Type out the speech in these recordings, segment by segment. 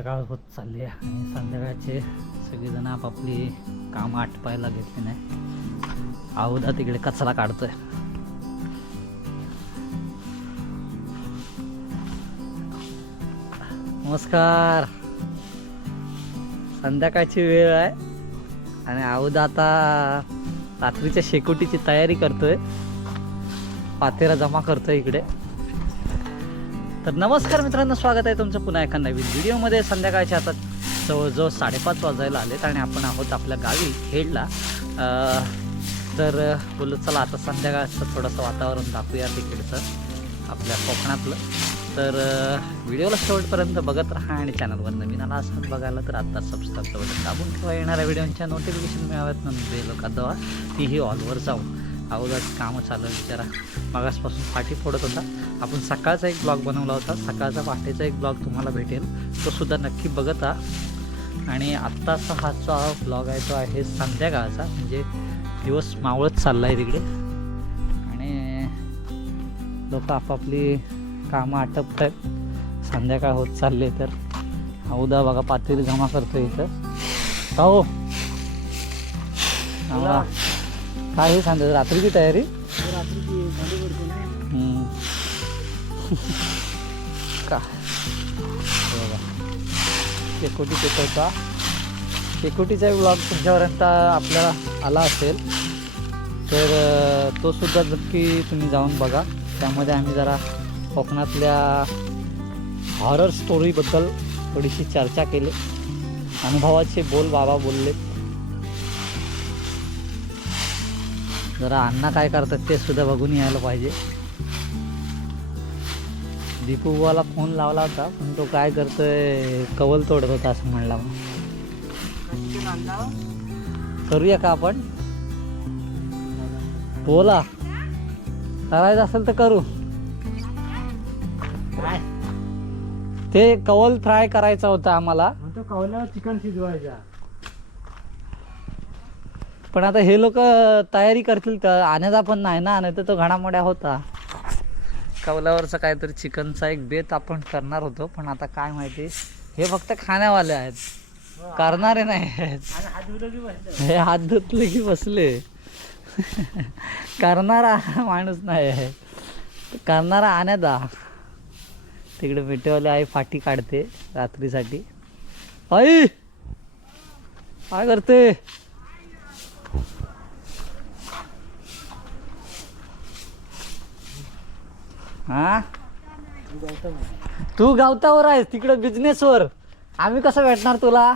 संध्याकाळ होत चालली आहे आणि संध्याकाळचे सगळेजण आपापली कामं आटपायला घेतली नाही. अवधा तिकडे कचरा काढतोय. नमस्कार. संध्याकाळची वेळ आहे आणि अवधा आता रात्रीच्या शेकोटीची तयारी करतोय, पातेरा जमा करतोय इकडे. तर नमस्कार मित्रांनो, स्वागत आहे तुमचं पुन्हा एका नवीन व्हिडिओमध्ये. संध्याकाळचे आता जवळजवळ 5:30 वाजायला आलेत आणि आपण आहोत आपल्या गावी खेडला. तर बोलू चला आता संध्याकाळचं थोडंसं वातावरण दाखवूया तिकडचं आपल्या कोकणातलं. तर व्हिडिओला शेवटपर्यंत बघत राहा आणि चॅनलवर नवीन आला असाल बघायला तर आता सबस्क्राईबचं बटन दाबून ठेवा. येणाऱ्या व्हिडिओच्या नोटिफिकेशन मिळाव्यात म्हणून बेल का दवा तीही ऑलवर जाऊन. अवधाच कामं चालू आहे बिचारा, मागासपासून फाटी फोडत होता. आपण सकाळचा एक ब्लॉग बनवला होता, सकाळचा पहाटेचा एक ब्लॉग तुम्हाला भेटेल, तो सुद्धा नक्की बघत राहा. आणि आत्ताचा हा जो ब्लॉग आहे तो आहे संध्याकाळचा, म्हणजे दिवस मावळत चालला आहे तिकडे आणि लोक आपापली कामं आटपत आहेत. संध्याकाळ होत चालले. तर अवधा बघा पातेरी जमा करतो इथं. का हो काय हे सांगतो, रात्रीची तयारी? का बघा शेकोटी पेटवता. शेकोटीचा ब्लॉग तुमच्यापर्यंत आपल्याला आला असेल तर तो सुद्धा नक्की तुम्ही जाऊन बघा. त्यामध्ये आम्ही जरा कोकणातल्या हॉरर स्टोरीबद्दल थोडीशी चर्चा केली, अनुभवाचे बोल बाबा बोलले. जरा अण्णा काय करतात ते सुद्धा बघून यायला पाहिजे. दीपू बुवाला फोन लावला होता पण तो काय करतोय, कवल तोडत होता असं म्हणला. करूया का आपण? बोला, करायचं असेल तर करू. ते कवल फ्राय करायचा होता आम्हाला. कवल्यावर चिकन शिजवायचा. पण आता हे लोक तयारी करतील तर आणायचा पण नाही ना, नाही तर तो घडामोड्या होता. कवल्यावरचा काहीतरी चिकनचा एक बेत आपण करणार होतो, पण आता काय माहिती, हे फक्त खाण्यावाले आहेत, करणारे नाही आहेत. हे हात धुतले की बसले. करणारा माणूस नाही आहे, करणारा आणायचा. तिकडे मिठेवाले आई फाटी काढते रात्रीसाठी. आई काय करते? हा, तू गावतावर आहेस तिकडे बिझनेसवर, आम्ही कसं भेटणार तुला?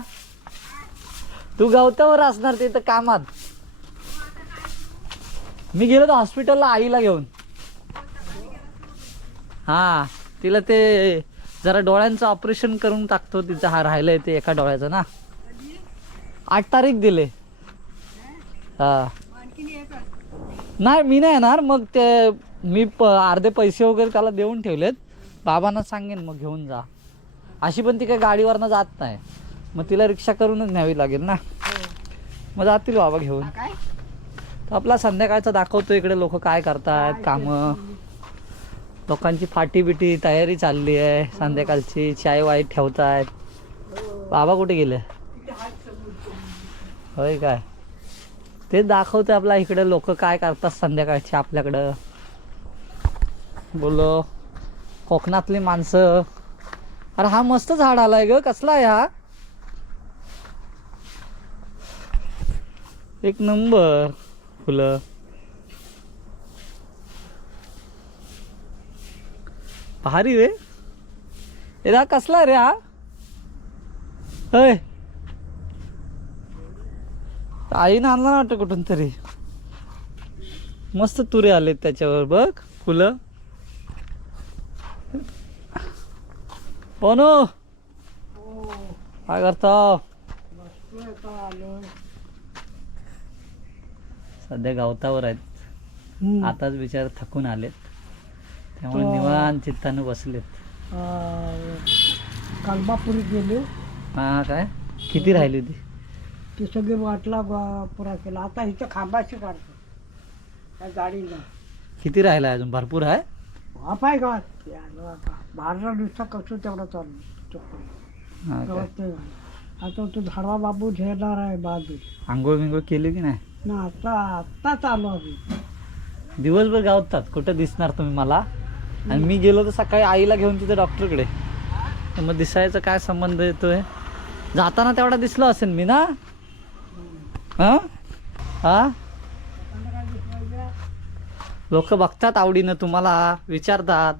तू गावतावर असणार तिथं कामात. मी गेलो तर हॉस्पिटलला आईला घेऊन. हा, तिला ते जरा डोळ्यांचं ऑपरेशन करून टाकतो. तिचं हा राहिलंय ते एका डोळ्याचं ना. 8 तारीख दिले. हा नाही, मी नाही येणार. मग ते मी अर्धे पैसे वगैरे त्याला देऊन ठेवलेत. बाबांना सांगेन मग घेऊन जा. अशी पण ती काही गाडीवरनं जात नाही, मग तिला रिक्षा करूनच न्यावी लागेल ना. मग जातील बाबा घेऊन. तर आपला संध्याकाळचा दाखवतो इकडे लोक काय करतात कामं. लोकांची फाटी बिटी तयारी चालली आहे संध्याकाळची. चाय वाय ठेवतायत. बाबा कुठे गेले? होय काय, ते दाखवते आपला इकडे लोक काय करतात संध्याकाळची आपल्याकडं. बोलो कोकणातली माणसं. अरे हा मस्त झाड आलाय ग, कसला आहे हा? एक नंबर फुलं. भारी रे. एदा कसला रे हा? होय, आईनं आणला ना वाटतं कुठून तरी. मस्त तुरे आलेत त्याच्यावर बघ, फुलं. कोणो काय करता? सध्या गावतावर आहेत. आताच बिचार थकून आलेत, त्यामुळे निवांत चित्तानं बसलेत. कालबापुरी गेले. हा काय, किती राहिली ती? ते सगळे वाटला पुरा केला. आता इथं खांबाशी काढतो त्या गाडीला. किती राहिला अजून? भरपूर आहे. हा पाय का 12 दिवसा कसं तेवढं चालू. हा काय? गवत नाही घालत. आता तो झाडवा बाबू झेलणार आहे बाजू आंघोळ बिंघोळ केली की नाही? ना आत्ता चालू आम्ही दिवसभर गावतात कुठं दिसणार तुम्ही मला. आणि मी गेलो तर सकाळी आईला घेऊन तिथे डॉक्टरकडे. तर मग दिसायचा काय संबंध येतोय? जाताना तेवढा दिसलो असेल मी ना. हा हा लोक बघतात आवडीनं तुम्हाला विचारतात.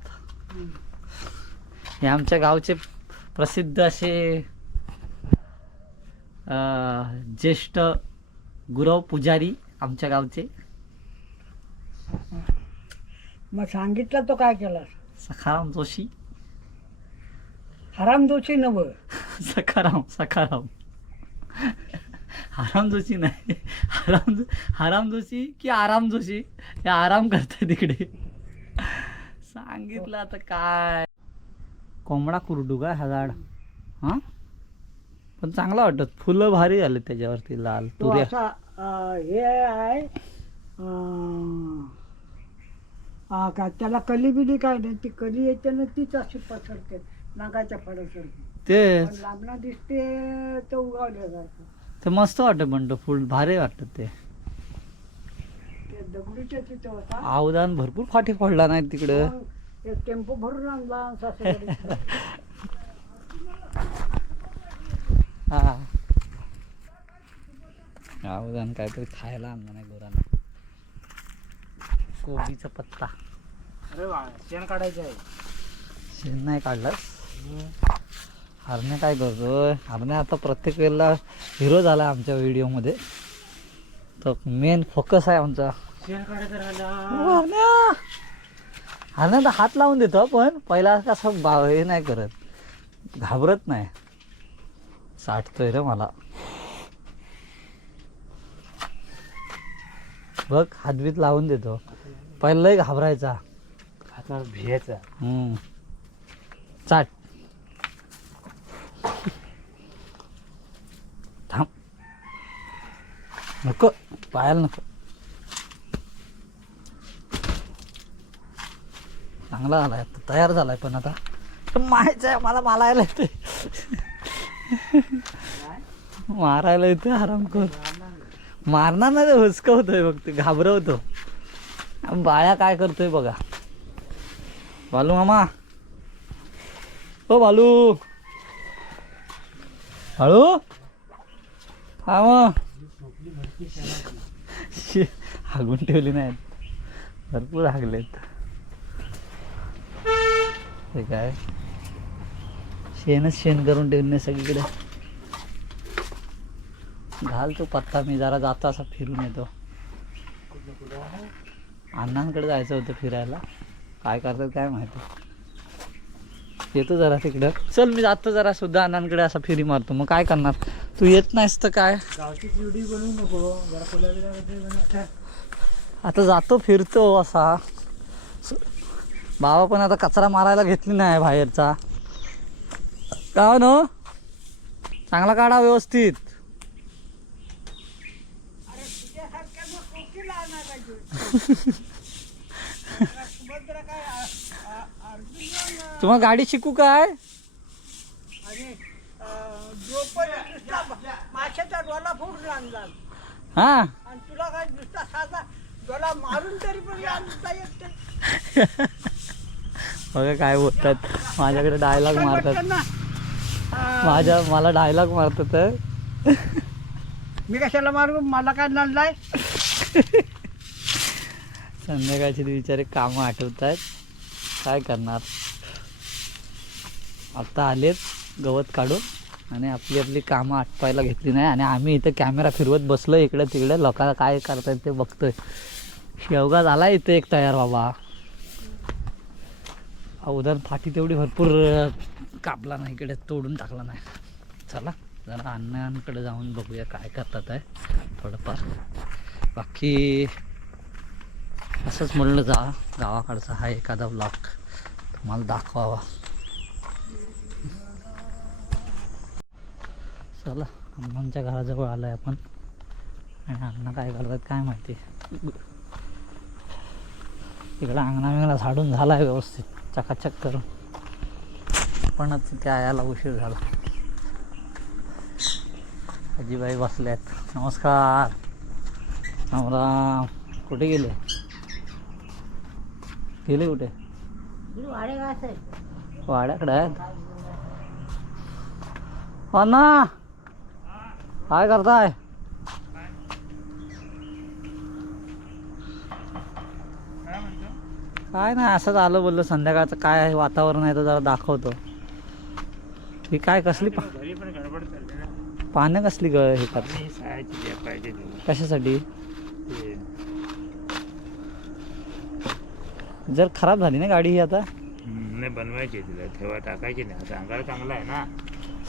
हे आमच्या गावचे प्रसिद्ध असे ज्येष्ठ गुरव पुजारी आमच्या गावचे. मग सांगितलं तो काय केला सखाराम जोशी. हराम दोषी नव सखाराम हराम जोशी नाही. हराम जोशी की आराम जोशी. हे आराम करतात तिकडे. सांगितलं आता काय. कोंबडा कुरडू का हा झाड. हा पण चांगला वाटत. फुलं भारी झाले त्याच्यावरती लाल तो तुऱ्या. असा हे आहे का त्याला कली बिली काय नाही ती कली येते ना तीच अशी पसरते नागाच्या फळासारखी. तेच लांबणा दिसते तर उगावल्यासारखं. ते मस्त वाटत म्हणतो फुल भारी वाटत ते. ते दगडूच्या तिथं होता. अवदान भरपूर फाटी फोडला नाही तिकडं. मग एक टेम्पो भरून आणला सासूकडे. हा अवदान काहीतरी खायला आणलं नाही गुरांना. कोबीचा पत्ता. अरे वा शेण काढायचं आहे. शेण नाही काढलं. हरणे काय करतोय. हरणे आता प्रत्येक वेळेला हिरो झाला आमच्या व्हिडिओमध्ये. तर मेन फोकस आहे आमचा. शेण काढायचं राहिला. हरणे तर हात लावून देतो पण पहिला कसं हे नाही करत. घाबरत नाही. साठतोय रे मला. बघ हातबीत लावून देतो. पहिला घाबरायचा. हातावर भियायचा. चाट थांब नको पायाला नको. चांगला झालाय तयार झालाय पण आता मारायचं आहे मला. मारायला येते मारायला येते आरामखोर. मारणार नाही ते हुसकवतोय फक्त घाबरवतो. बाळ्या काय करतोय बघा. बालू मामा ओ बालू हळू हा मग हागून ठेवली नाहीत. भरपूर हागलेत. ते काय शेणच शेण करून ठेवणे सगळीकडे. घाल तू पत्ता. मी जरा जातो असा फिरून येतो. अण्णांकडे जायचं होतं फिरायला. काय करतात काय माहिती. येतो जरा तिकडं. चल मी जातो जरा सुद्धा अण्णांकडे असा फिरी मारतो. मग काय करणार तू येत नाहीस तर काय. गावची व्हिडिओ बनवू नको जरा फुला. आता जातो फिरतो असा. बाबा पण आता कचरा मारायला घेतली नाही बाहेरचा. का न चांगला काढा व्यवस्थित. तुम्हाला गाडी शिकू काय. माशाचा डोला फोडून आणला हा आणि तुला काय नुसता साधा डोला मारून तरी पण आणता येत नाही. बघा काय बोलतात. माझ्याकडे डायलॉग मारतात. मला डायलॉग मारतात. मी कशाला मारू. मला काय नडलाय. संध्याकाळची बिचारे कामं आठवत आहेत. काय करणार. आता आलेत गवत काढून आणि आपली आपली कामं आटपायला घेतली नाही. आणि आम्ही इथं कॅमेरा फिरवत बसलो इकडे तिकडे. लोकांना काय करतायत ते बघतोय. शेवगा झाला इथे एक तयार बाबा. उदाहरण फाटी तेवढी भरपूर कापला नाही इकडे. तोडून टाकला नाही. चला जरा अण्णांकडे जाऊन बघूया काय करतात आहे थोडंफार. बाकी असंच म्हणलं जा गावाकडचा हा एखादा ब्लॉग तुम्हाला दाखवावा. चला अण्णांच्या घराजवळ आलोय आपण. आणि अण्णा काय करतात काय माहिती. इकडं अंगणा बिंगणा झाडून झाला आहे व्यवस्थित चकाचक करून. पणच त्या यायला उशीर झाला. आजीबाई बसल्यात. नमस्कार. राम. कुठे गेले कुठे? वाड्याकडे आहेत. अण्णा काय करताय? काय नाही, असंच आलं, बोललो संध्याकाळचं काय आहे वातावरण आहे तर जरा दाखवतो. ही काय कसली पानं कसली ग हे करत? कशासाठी? जर खराब झाली ना गाडी ही आता? नाही बनवायची, तिला ठेवा टाकायची नाही. आता सांगायला चांगला आहे ना.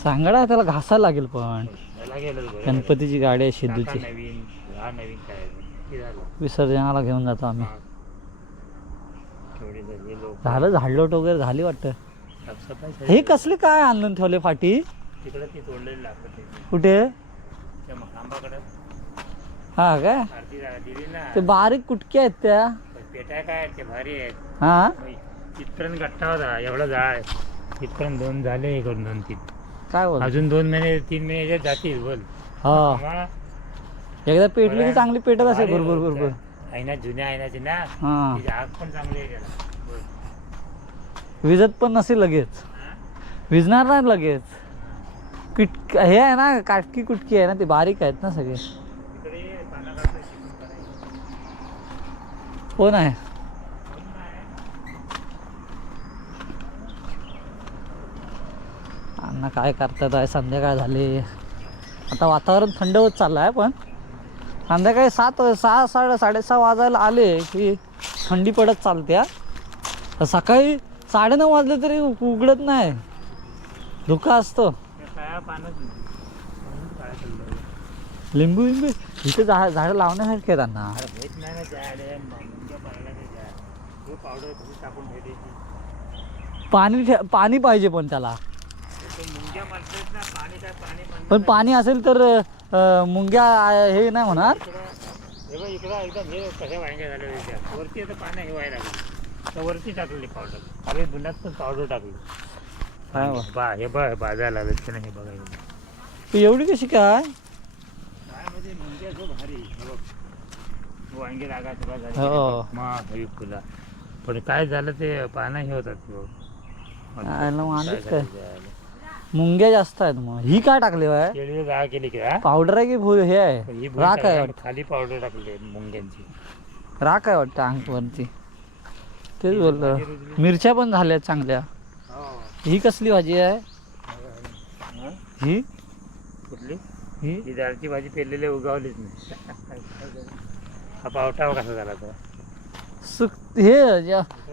सांगाडा त्याला घासायला लागेल पण. त्याला गेलं बरं. गणपतीची गाडी आहे शिद्धूची. नवीन हा नवीन काय किती झालं? विसर्जनाला घेऊन जातो आम्ही. थोडी झाली लोक. झालं झाडलोट वगैरे झाली वाटतं. साफसफाई हे कसले काय आणून ठेवले फाटी? तिकडे ती तोडलेली लागत कुठे? त्या खांबाकडे हा काय? आरती दिली ना. ते बारीक कुटके आहेत त्या. पेटाय काय ते भारी आहेत. हा इथपर्यंत गट्टा होता एवढा जाळ. इथपर्यंत 2 झाले, हे करून 2-3 काय बोल? अजून 2 महिने 3 महिने याच्यात जातील. बोल हा एकदा पेटली की चांगली पेटत असेल. बरोबर बरोबर. आईना जुन्या आईनाची ना. हा तिची आग पण चांगली आहे त्याला. बोल. विजत पण नसेल लगेच. विजणार नाही लगेच. हे आहे ना, काटकी कुटकी आहे ना, ती बारीक आहेत ना सगळे. तिकडे पानाकडे शिकून करायचं. कोण आहे? अण्णा काय करतात आहे? संध्याकाळ झाली, आता वातावरण थंड होत चाललं आहे, पण संध्याकाळी 6:30 वाजायला आले की थंडी पडत चालते. सकाळी 9:30 वाजले तरी उघडत नाही, धुका असतो. लिंबू लिंबू इथे झाडं लावण्यासारखे आहेत अण्णा. पाणी पाहिजे पण त्याला. पण पाणी असेल तर मुंग्या हे नाही होणार. इकडं एकदम हे कशा वांग्या झाल्या होत्या वरती. आता पानं हे व्हायला लागली तर वरती टाकलेली पावडर. अरे धुण्यात पण पावडर टाकली. हे बघ बाजायला लागत नाही. हे बघायला एवढी कशी काय? काय म्हणजे मुंग्या जो भारी. हे बघ वांगे लागा तुला हो. झाली फुला. पण काय झालं ते पानं हे होतात. मुंग्या जास्त आहेत. मग ही काय टाकली बाय? केळी जागा केली की पावडर आहे की हे आहे? ही राख आहे वाटतं. खाली पावडर टाकली मुंग्यांची. राख आहे वाटतं अंगवरती. तेच बोललो. मिरच्या पण झाल्या चांगल्या. ही कसली भाजी आहे? ही कुठली? ही डाळची भाजी पेरलेली उगावलीच नाही. हा पावटा कसा झाला तो? हे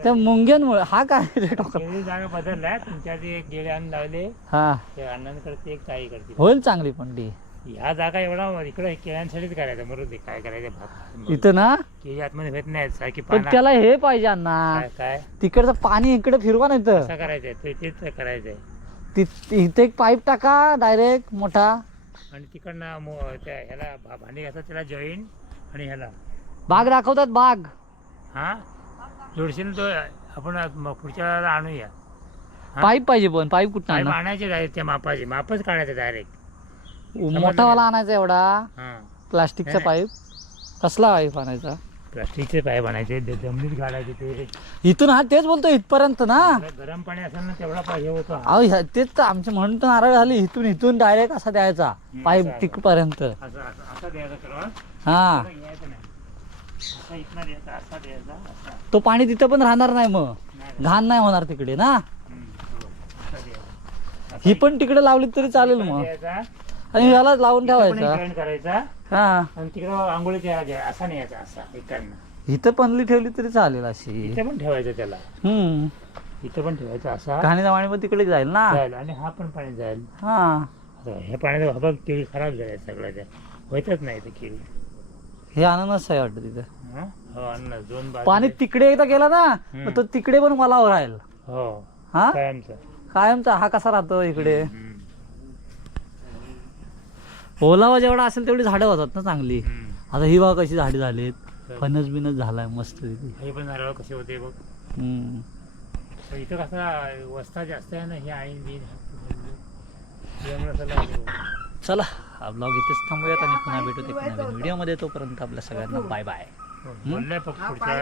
त्या मुंग्यांमुळे. हा काय केळी जागा बदलल्या. तुमच्या ते एक गेले आणून लावले. हा ते अण्णांनी करते एक ताई करते. होईल चांगली पण ती. ह्या जागा एवढा इकडे केळ्यांसाठीच करायचं. बरोबर ते काय करायचं भात इथं ना. केळी आतमध्ये भेट नाही सारखी पण पानं. त्याला हे पाहिजे अण्णा, काय तिकडचं पाणी इकडे फिरवा नाही तर. कसं करायचंय ते तेच करायचंय. इथे एक पाईप टाका डायरेक्ट मोठा. आणि तिकडनं त्या ह्याला भांडी घासतात त्याला जॉईन. आणि ह्याला बाग दाखवतात बाग. हा जोडशील तो आपण पुढच्या वेळेला आणूया. पाईप पाहिजे पण पाईप कुठं पाईप आणणार? आणायचे डायरेक्ट त्या मापच काढायचं डायरेक्ट. मोठावाला आणायचा एवढा हां प्लास्टिकचा पाईप. कसला पाईप आणायचा? प्लास्टिकचे पाईप आणायचे. जमिनीत घालायचे ते. इथून हा तेच बोलतो इथपर्यंत ना. गरम पाणी असेल ना तेवढा पाहिजे होतो. अहो तेच तर आमचे म्हणून तर नारळ झाली. इथून डायरेक्ट असा द्यायचा पाईप तिकपर्यंत. असा द्यायचा क्रॉस. हा घ्यायचं नाही. असा इथनं द्यायचा असा द्यायचा असा. तो पाणी तिथं पण राहणार नाही, मग घाण नाही होणार तिकडे ना. असा द्यायचा. ही पण तिकडे लावली तरी चालेल मग. द्यायचा. आणि याला लावून ठेवायचा. ग्राइंड करायचा. हा आणि तिकडं आंघोळीच्या असा नाही यायचा असा इकडनं. इथं पणली ठेवली तरी चालेल अशी. इथे पण ठेवायचं त्याला. इथं पण ठेवायचं असा. घाणीचा पाणी पण तिकडे जाईल ना. जाईल आणि हा पण पाणी जाईल. हा आता हे पाण्याचा बघ केळी खराब झाल्या सगळ्या. होतच नाही ते केळी. हे अननस आहे वाटतं तिथं. हा? हो अन्न 2 बाजू. पाणी तिकडे एकदा गेला ना मग तो तिकडे पण मला राहील. हो हा कायमचं. कायमचा. हा कसा राहतो इकडे. ओलावा जेवढा असेल तेवढी झाडं होतात ना चांगली. आता ही बघा कशी झाडी झालीत. फणस बिनस झालाय मस्त. हे पण नारळ कसे होते बघ. तर इथं कसा वस्ता जास्त आहे ना. हे आईन बिन चला हा ब्लॉग इथेच थांबूयात आणि पुन्हा भेटू एका नवीन व्हिडिओमध्ये. तोपर्यंत आपल्या सगळ्यांना बाय बाय. बोललोय फक्त पुढच्या